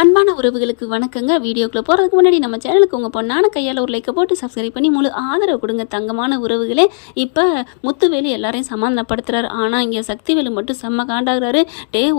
அன்பான உறவுகளுக்கு வணக்கங்க. வீடியோக்குள்ள போகிறதுக்கு முன்னாடி நம்ம சேனலுக்கு உங்கள் பொண்ணான கையால் ஒரு லைக்கை போட்டு சப்ஸ்கிரைப் பண்ணி முழு ஆதரவு கொடுங்க தங்கமான உறவுகளே. இப்போ முத்துவேலு எல்லாரையும் சமாதானப்படுத்துறாரு. ஆனால் இங்கே சக்திவேலு மட்டும் செம்ம காண்டாகிறாரு.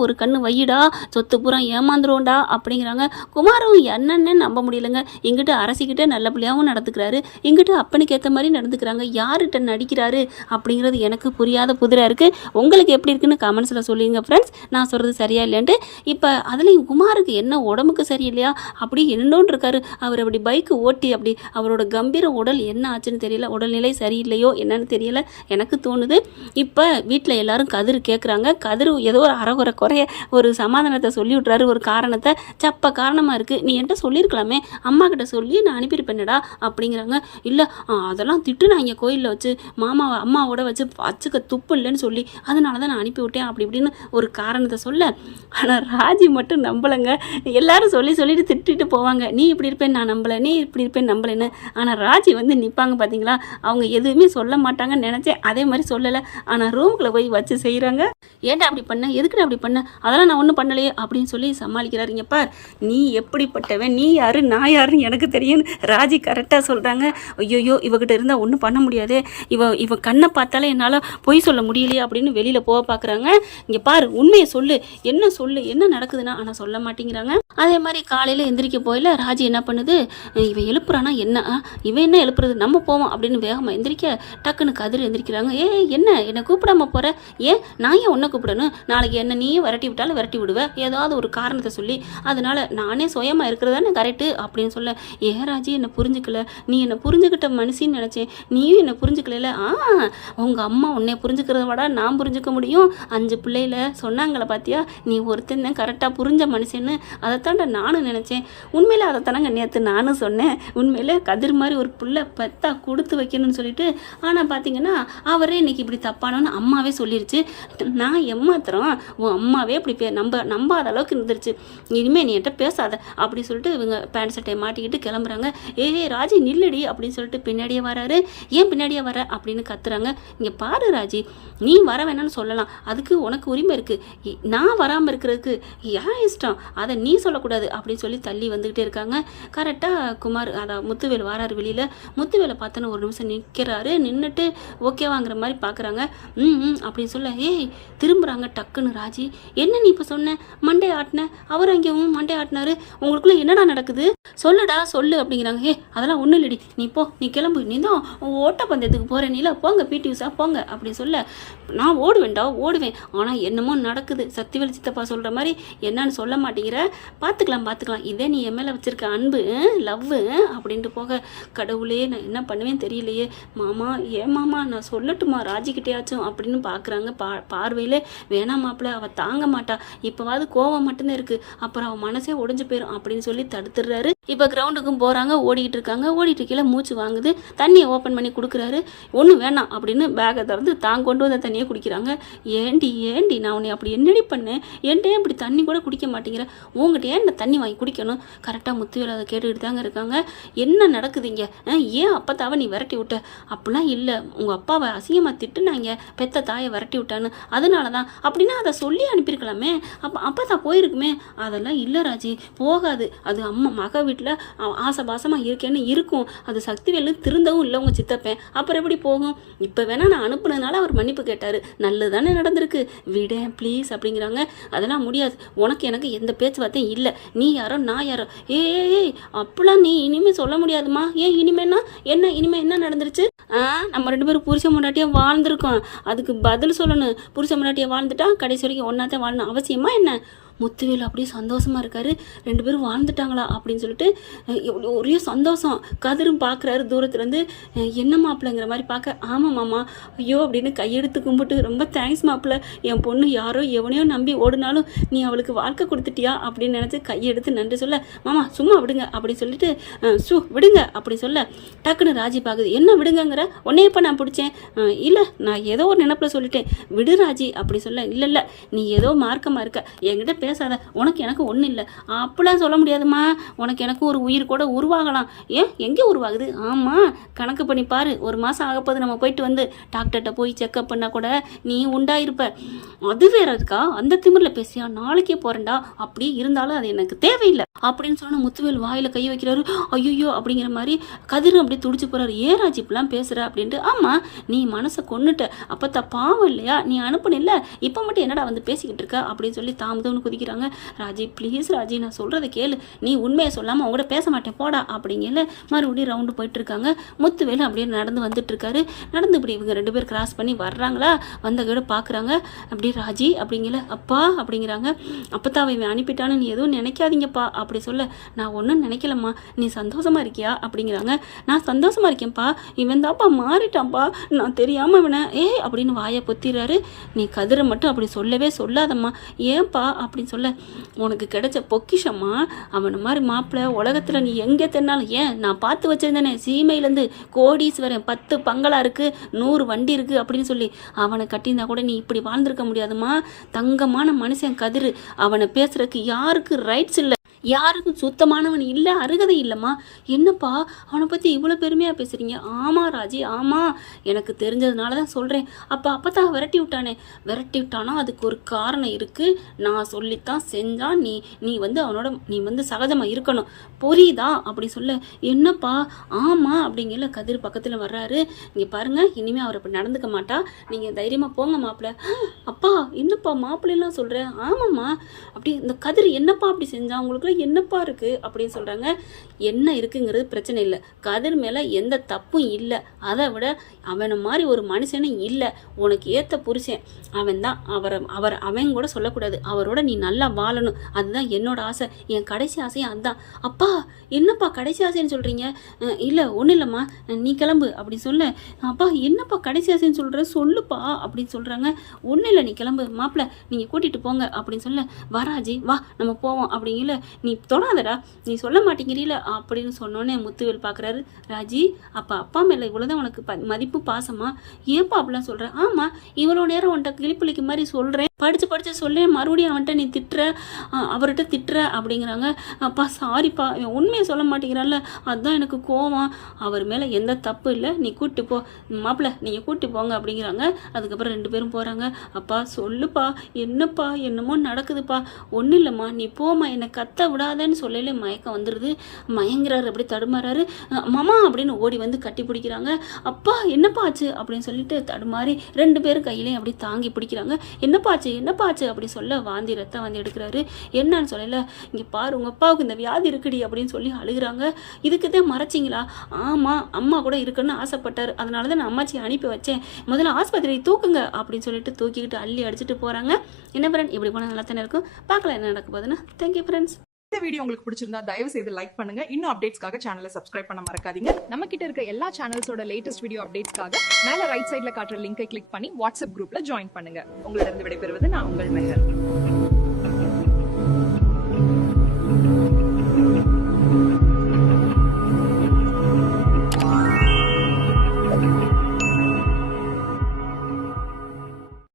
ஒரு கண்ணு வையிடா, சொத்து பூரா ஏமாந்துருவோண்டா அப்படிங்கிறாங்க. குமாரும் என்னென்னு நம்ப முடியலைங்க. இங்கிட்ட அரசிக்கிட்ட நல்ல பிள்ளையாகவும் நடந்துக்கிறாரு, இங்கிட்ட அப்பனுக்கு ஏற்ற மாதிரி நடந்துக்கிறாங்க. யார்கிட்ட நடிக்கிறாரு அப்படிங்கிறது எனக்கு புரியாத புதிராக இருக்குது. உங்களுக்கு எப்படி இருக்குன்னு கமெண்ட்ஸில் சொல்லிடுங்க ஃப்ரெண்ட்ஸ். நான் சொல்கிறது சரியா இல்லைன்ட்டு. இப்போ அதுலேயும் குமாருக்கு என்ன உடம்புக்கு சரியில்லையா, அப்படி என்னோன்னு இருக்காரு. அவர் அப்படி பைக்கு ஓட்டி அப்படி அவரோட கம்பீர உடல் என்ன ஆச்சுன்னு தெரியல, உடல்நிலை சரியில்லையோ என்னன்னு தெரியல, எனக்கு தோணுது. இப்போ வீட்டில் எல்லாரும் கதிர் கேட்குறாங்க. கதிர் ஏதோ ஒரு அறகுறை குறைய ஒரு சமாதானத்தை சொல்லி விட்றாரு, ஒரு காரணத்தை. சப்ப காரணமாக இருக்குது, நீ என்கிட்ட சொல்லியிருக்கலாமே, அம்மா கிட்ட சொல்லி நான் அனுப்பியிருப்பேன்டா அப்படிங்கிறாங்க. இல்லை அதெல்லாம் திட்டுனாங்க கோயிலில் வச்சு, மாமாவை அம்மாவோட வச்சு வச்சுக்க துப்பு இல்லைன்னு சொல்லி, அதனால தான் நான் அனுப்பி விட்டேன் அப்படி இப்படின்னு ஒரு காரணத்தை சொல்ல. ஆனால் ராஜி மட்டும் நம்பலைங்க. எல்லாரும் சொல்லிட்டு திட்டிட்டு போவாங்க, நீ இப்படி இருப்பேன்னு நான் நம்பலை, நீ இப்படி இருப்பேன்னு நம்பலைன்னு. ஆனால் ராஜி வந்து நிற்பாங்க பார்த்தீங்களா, அவங்க எதுவுமே சொல்ல மாட்டாங்கன்னு நினச்சேன், அதே மாதிரி சொல்லலை. ஆனால் ரூமுக்குள்ளே போய் வச்சு செய்கிறாங்க. ஏன்டா அப்படி பண்ண, எதுக்குடா அப்படி பண்ண, அதெல்லாம் நான் ஒன்றும் பண்ணலையே அப்படின்னு சொல்லி சமாளிக்கிறாருங்க. பார், நீ எப்படிப்பட்டவன், நீ யாரு நான் யாருன்னு எனக்கு தெரியும். ராஜி கரெக்டாக சொல்கிறாங்க. ஐயோயோ இவகிட்ட இருந்தால் ஒன்றும் பண்ண முடியாது, இவ கண்ணை பார்த்தாலே என்னால் பொய் சொல்ல முடியலையே அப்படின்னு வெளியில் போக பார்க்குறாங்க. இங்கே பார், உண்மையை சொல்லு, என்ன நடக்குதுன்னா. ஆனால் சொல்ல மாட்டேங்கிறாங்க. அதே மாதிரி காலையில் எந்திரிக்க போயில ராஜி என்ன பண்ணுது, இவன் எழுப்புறானா என்ன, இவன் என்ன எழுப்புறது, நம்ம போவோம் அப்படின்னு வேகமாக எந்திரிக்க டக்குன்னு கதிர் எந்திரிக்கிறாங்க. என்னை கூப்பிடாம போகிற, ஏன் நான் ஏன் உன்னை கூப்பிடணும், நாளைக்கு என்ன நீயே விரட்டி விட்டாலும் விரட்டி விடுவேன் ஏதாவது ஒரு காரணத்தை சொல்லி, அதனால நானே சுயமாக இருக்கிறதானே கரெக்டு அப்படின்னு சொல்ல. ராஜி என்னை புரிஞ்சுக்கல, நீ என்னை புரிஞ்சுக்கிட்ட மனுஷின்னு நினச்சேன், நீயும் என்னை புரிஞ்சுக்கல. உங்கள் அம்மா உன்னை புரிஞ்சுக்கிறத விட நான் புரிஞ்சுக்க முடியும், 5 பிள்ளையில சொன்னாங்களே பார்த்தியா, நீ ஒருத்தன் தான் கரெக்டாக புரிஞ்ச மனுஷன்னு, அதைத்தாண்ட நானும் நினச்சேன். உண்மையில அதைத்தானங்க நேற்று நானும் சொன்னேன், உண்மையில கதிர் மாதிரி ஒரு பிள்ளை பெத்தா கொடுத்து வைக்கணும்னு சொல்லிட்டு. ஆனால் பார்த்தீங்கன்னா அவரே இன்னைக்கு இப்படி தப்பானோன்னு அம்மாவே சொல்லிருச்சு. நான் ஏமாத்திரம், உன் அம்மாவே இப்படி நம்பாத அளவுக்கு இருந்துருச்சு, இனிமேல் நீ என்கிட்ட பேசாத அப்படி சொல்லிட்டு இவங்க பேண்ட் சட்டையை மாட்டிக்கிட்டு கிளம்புறாங்க. ராஜி நில்லுடி அப்படின்னு சொல்லிட்டு பின்னாடியே வராரு. ஏன் பின்னாடியே வர அப்படின்னு கத்துறாங்க. இங்கே பாரு ராஜி, நீ வர வேணான்னு சொல்லலாம், அதுக்கு உனக்கு உரிமை இருக்குது, நான் வராமல் இருக்கிறதுக்கு ஏன் இஷ்டம், அதை நீ சொல்லக்கூடாது அப்படின்னு சொல்லி தள்ளி வந்துக்கிட்டே இருக்காங்க. கரெக்டாக குமார் அதான் முத்துவேல் வராரு வெளியில். முத்துவேலை பார்த்தோன்னு ஒரு நிமிஷம் நிற்கிறாரு, நின்றுட்டு ஓகேவாங்கிற மாதிரி பார்க்குறாங்க. அப்படின்னு சொல்ல திரும்புகிறாங்க டக்குன்னு. ராஜி என்ன நீ இப்போ சொன்ன, மண்டே ஆட்டின, அவர் அங்கேயும் மண்டே ஆட்டினாரு, உங்களுக்குள்ளே என்னடா நடக்குது, சொல்லுடா சொல்லு அப்படிங்கிறாங்க. அதெல்லாம் ஒன்றும் இல்லடி, நீ போ, நீ கிளம்பு, நீ தான் ஓட்டப்பந்தயத்துக்கு போகிறேன், நீல போங்க பிடி உஷா போங்க அப்படின்னு சொல்ல. நான் ஓடுவேன், ஆனால் என்னமோ நடக்குது, சக்திவேல் சித்தப்பா சொல்கிற மாதிரி என்னன்னு சொல்ல மாட்டேங்கிற, பார்த்துக்கலாம் இதே நீ என் மேலே வச்சுருக்க அன்பு லவ்வு அப்படின்ட்டு போக. கடவுளே நான் என்ன பண்ணுவேன் தெரியலையே, மாமா நான் சொல்லட்டுமா ராஜிக்கிட்டேயாச்சும் அப்படின்னு பார்க்குறாங்க. பார்வையில் வேணாம் மாப்பிள்ள, அவள் தாங்க மாட்டா, இப்போவாது கோவம் மட்டும்தான் இருக்குது, அப்புறம் அவன் மனசே உடைஞ்சு போயிடும் அப்படின்னு சொல்லி தடுத்துடுறாரு. இப்போ கிரவுண்டுக்கும் போகிறாங்க, ஓடிக்கிட்டு இருக்காங்க. ஓடிட்டு கீழே மூச்சு வாங்குது, தண்ணியை ஓப்பன் பண்ணி கொடுக்குறாரு. ஒன்றும் வேணாம் அப்படின்னு பேக்கை திறந்து தான் கொண்டு வந்த தண்ணியை குடிக்கிறாங்க. ஏண்டி நான் உன்னை அப்படி என்னடி பண்ணேன், என்கிட்ட இப்படி தண்ணி கூட குடிக்க மாட்டேங்கிற, உங்கள்கிட்ட ஏன் இந்த தண்ணி வாங்கி குடிக்கணும். கரெக்டாக முத்துவேல் அதை கேட்டுக்கிட்டு தாங்க இருக்காங்க. என்ன நடக்குதுங்க, ஏன் அப்பத்தாவை நீ விரட்டி விட்ட, அப்படிலாம் இல்லை, உங்கள் அப்பாவை அசிங்கமாக திட்டுனாங்க, பெத்த தாயை விரட்டி விட்டான்னு, அதனால தான். அப்படின்னா அதை சொல்லி அனுப்பியிருக்கலாமே, அப்போ தான் போயிருக்குமே. அதெல்லாம் இல்லை ராஜி, போகாது, அது அம்மா மக வீட்டில் ஆசபாசமாக இருக்கேன்னு இருக்கும், அது சக்திவேலு திருந்தவும் இல்லை உங்கள் சித்தப்பேன், அப்புறம் எப்படி போகும். இப்போ வேணால் நான் அனுப்புனதுனால அவர் மன்னிப்பு கேட்டார், நல்லது தானே நடந்திருக்கு, விடேன் ப்ளீஸ் அப்படிங்கிறாங்க. அதெல்லாம் முடியாது, உனக்கு எனக்கு எந்த பேச்சுவார்த்தையும் இல்லை, நீ யாரோ நான் யாரோ. அப்படிலாம் நீ இனிமேல் சொல்ல முடியாதுமா. ஏன் இனிமேனா என்ன நடந்துருச்சு, நம்ம 2 பேரும் புருஷ முன்னாட்டியாக வாழ்ந்துருக்கோம், அதுக்கு பதில் சொல்லணும். புருஷ முன்னாட்டியாக வாழ்ந்துட்டா கடைசி வரைக்கும் ஒன்றாத்தான் வாழணும் அவசியமா என்ன. முத்துவேல் அப்படியே சந்தோஷமாக இருக்காரு, 2 பேரும் வாழ்ந்துட்டாங்களா அப்படின்னு சொல்லிட்டு ஒரே சந்தோஷம். கதிரும் பார்க்குறாரு தூரத்துலேருந்து, என்ன மாப்பிள்ளைங்கிற மாதிரி பார்க்க. ஆமாம் மாமா, ஐயோ அப்படின்னு கையெடுத்து கும்பிட்டு, ரொம்ப தேங்க்ஸ் மாப்பிள்ளை, என் பொண்ணு யாரோ எவனையோ நம்பி ஓடினாலும் நீ அவளுக்கு வாழ்க்கை கொடுத்துட்டியா அப்படின்னு நினச்சி கையெடுத்து நன்றி சொல்ல. மாமா சும்மா விடுங்க அப்படின்னு சொல்லிட்டு விடுங்க அப்படி சொல்ல. டக்குன்னு ராஜி பார்க்குது, என்ன விடுங்கங்கிற, உன்னையப்போ நான் பிடிச்சேன், இல்லை நான் ஏதோ ஒரு நினப்பில் சொல்லிட்டேன், விடு ராஜி அப்படி சொல்ல. இல்லை நீ ஏதோ மார்க்கமாக இருக்க, என்கிட்ட பேசாத, உனக்கு எனக்கு ஒன்றும் இல்லை அப்படிலாம் சொல்ல முடியாதுமா, உனக்கு எனக்கு ஒரு உயிர் கூட உருவாகலாம். எங்கே உருவாகுது, ஆமாம் கணக்கு பண்ணி பாரு, 1 மாதம் ஆகப்போது நம்ம போயிட்டு வந்து டாக்டர்கிட்ட போய் செக்அப் பண்ணால் கூட நீ உண்டாயிருப்ப, அது வேற இருக்கா, அந்த திமிரில் பேசியா, நாளைக்கே போகிறேன்டா, அப்படியே இருந்தாலும் அது எனக்கு தேவையில்லை அப்படின்னு சொன்ன முத்துவேல் வாயில் கை வைக்கிறாரு. ஐயோ அப்படிங்கிற மாதிரி கதிர் அப்படியே துடிச்சு போகிறாரு. ஏன் ராஜி இப்படிலாம் பேசுகிற அப்படின்ட்டு. ஆமாம், நீ மனசை கொன்னுட்ட, அப்போ பாவம் இல்லையா, நீ அனுப்புனில்ல, இப்போ மட்டும் என்னடா வந்து பேசிக்கிட்டு இருக்க அப்படின்னு சொல்லி தாமதம்னு குதிக்கிறாங்க. ராஜி ப்ளீஸ் ராஜி, நான் சொல்கிறத கேளு, நீ உண்மையை சொல்லாமல் அவங்கள்ட பேச மாட்டேன் போடா அப்படிங்கல மறுபடியும் ரவுண்டு போயிட்டு இருக்காங்க. முத்துவேல் அப்படியே நடந்து வந்துட்டு இருக்காரு. நடந்து இப்படி இவங்க 2 பேர் கிராஸ் பண்ணி வர்றாங்களா, வந்த கூட பார்க்குறாங்க. அப்படியே ராஜி அப்படிங்கல அப்பா அப்படிங்கிறாங்க. அப்பத்தான் இவன் அனுப்பிட்டான்னு நீ எதுவும் நினைக்காதீங்கப்பா அப்படி சொல்ல, நான் ஒன்றும் நினைக்கலம்மா, நீ சந்தோஷமா இருக்கியா அப்படிங்கிறாங்க. நான் சந்தோஷமா இருக்கேன்ப்பா, இவன் தான்ப்பா மாறிட்டான்ப்பா, நான் தெரியாமல் இவனை அப்படின்னு வாயை பொத்திடுறாரு. நீ கதிரை மட்டும் அப்படி சொல்லவே சொல்லாதம்மா, ஏன்பா அப்படின்னு சொல்ல, உனக்கு கிடைச்ச பொக்கிஷம்மா, அவனை மாதிரி மாப்பிள்ளை உலகத்தில் நீ எங்கே தென்னாலும், ஏன் நான் பார்த்து வச்சிருந்தேனே சீமையிலேருந்து கோடீஸ்வரன் 10 பங்களா இருக்குது, 100 வண்டி இருக்குது அப்படின்னு சொல்லி அவனை கட்டியிருந்தா கூட நீ இப்படி வாழ்ந்திருக்க முடியாதுமா. தங்கமான மனுஷன் கதிர், அவனை பேசுறதுக்கு யாருக்கு ரைட்ஸ் இல்லை, யாருக்கும் சுத்தமானவன் இல்லை, அருகதை இல்லைம்மா. என்னப்பா அவனை பற்றி இவ்வளோ பெருமையாக பேசுகிறீங்க? ஆமாம் ராஜி, ஆமாம், எனக்கு தெரிஞ்சதுனால தான் சொல்கிறேன். அப்போ விரட்டி விட்டானா அதுக்கு ஒரு காரணம் இருக்குது, நான் சொல்லித்தான் செஞ்சான். நீ வந்து அவனோட நீ வந்து சகஜமாக இருக்கணும், புரியுதா அப்படி சொல்ல. என்னப்பா ஆமாம் அப்படிங்கல கதிர் பக்கத்தில் வர்றாரு. இங்கே பாருங்கள், இனிமேல் அவர் இப்படி நடந்துக்க மாட்டா, நீங்கள் தைரியமாக போங்க மாப்பிள்ளை. அப்பா என்னப்பா மாப்பிள்ளைலாம் சொல்கிறேன்? ஆமாம்மா, அப்படி இந்த கதிர் என்னப்பா அப்படி செஞ்சான், உங்களுக்கு என்னப்பா இருக்குது அப்படின்னு சொல்கிறாங்க. என்ன இருக்குங்கிறது பிரச்சனை இல்லை, கதிர் மேலே எந்த தப்பும் இல்லை, அதை விட அவனை மாதிரி ஒரு மனுஷனும் இல்லை, உனக்கு ஏற்ற புருஷன் அவன் தான். அவன் கூட சொல்லக்கூடாது, அவரோட நீ நல்லா வாழணும், அதுதான் என்னோட ஆசை, என் கடைசி ஆசையும் அதுதான். அப்பா என்னப்பா கடைசி ஆசைன்னு சொல்கிறீங்க? இல்லை ஒன்றும் இல்லைம்மா, நீ கிளம்பு அப்படின்னு சொல்ல. அப்பா என்னப்பா கடைசி ஆசைன்னு சொல்கிற, சொல்லுப்பா அப்படின்னு சொல்கிறாங்க. ஒன்றும் இல்லை, நீ கிளம்பு மாப்பிள்ளை, நீங்கள் கூட்டிகிட்டு போங்க அப்படின்னு சொல்ல. வராஜி வா நம்ம போவோம் அப்படிங்கல. நீ தொடாதடா, நீ சொல்ல மாட்டேங்கிறீல அப்படின்னு சொன்னோன்னே முத்துவேல் பார்க்குறாரு. ராஜி அப்பா மேலே இவ்வளோதான் உனக்கு மதிப்பு பாசமா, ஏன்ப்பா அப்படிலாம் சொல்கிறேன்? ஆமாம், இவ்வளோ நேரம் அவன்கிட்ட கிளிப்புளிக்கு மாதிரி சொல்கிறேன், படித்து சொல்லேன், மறுபடியும் அவன்கிட்ட நீ அவர்கிட்ட திட்டுற அப்படிங்கிறாங்க. அப்பா சாரிப்பா, உண்மையை சொல்ல மாட்டேங்கிறான்ல, அதுதான் எனக்கு கோவம், அவர் மேலே எந்த தப்பு இல்லை, நீ கூப்பிட்டு போ மாப்பிள்ளை, நீங்கள் கூப்பிட்டு போங்க அப்படிங்கிறாங்க. அதுக்கப்புறம் 2 பேரும் போகிறாங்க. அப்பா சொல்லுப்பா, என்னப்பா என்னமோ நடக்குதுப்பா. ஒன்றும் இல்லைம்மா, நீ போமா, என்னை கத்த விடாதன்னு சொல்லலே மயக்கம் வந்துடுது. மயங்குறாரு, அப்படி தடுமாறாரு. மாமா அப்படின்னு ஓடி வந்து கட்டி பிடிக்கிறாங்க. அப்பா என்னப்பா ஆச்சு அப்படின்னு சொல்லிட்டு தடுமாறி 2 பேரும் கையிலையும் அப்படி தாங்கி பிடிக்கிறாங்க. என்னப்பாச்சு அப்படி சொல்ல ரத்தம் வாந்தி எடுக்கிறாரு. என்னன்னு சொல்லல, இங்கே பாரு உங்கள் அப்பாவுக்கு இந்த வியாதி இருக்குடி அப்படின்னு சொல்லி அழுகிறாங்க. இதுக்கு தான் மறைச்சிங்களா? ஆமாம், அம்மா கூட இருக்குன்னு ஆசைப்பட்டார், அதனால தான் நான் அம்மாச்சி அனுப்பி வச்சேன், முதல்ல ஆஸ்பத்திரி தூக்குங்க அப்படின்னு சொல்லிட்டு தூக்கிக்கிட்டு அள்ளி அடிச்சுட்டு போகிறாங்க. என்ன ஃப்ரெண்ட், இப்படி போனால் நல்லா தானே இருக்கும். பார்க்கலாம் என்ன நடக்க போகுதுன்னு. Thank you friends. இந்த வீடியோ உங்களுக்கு பிடிச்சிருந்தா தயவு செய்து லைக் பண்ணுங்க. இன்னும் அப்டேட்ஸ்க்காக சேனலை சப்ஸ்கிரைப் பண்ண மறக்காதீங்க. நம்ம கிட்ட இருக்க எல்லா சேனல்ஸோட லேட்டஸ்ட் வீடியோ அப்டேட்ஸ்க்காக மேல ரைட் சைடுல காட்டுற லிங்கை கிளிக் பண்ணி வாட்ஸ்அப் குரூப்ல ஜாயின் பண்ணுங்க. உங்களிடம் விடைபெறுவது நான் உங்கள் மெஹர்.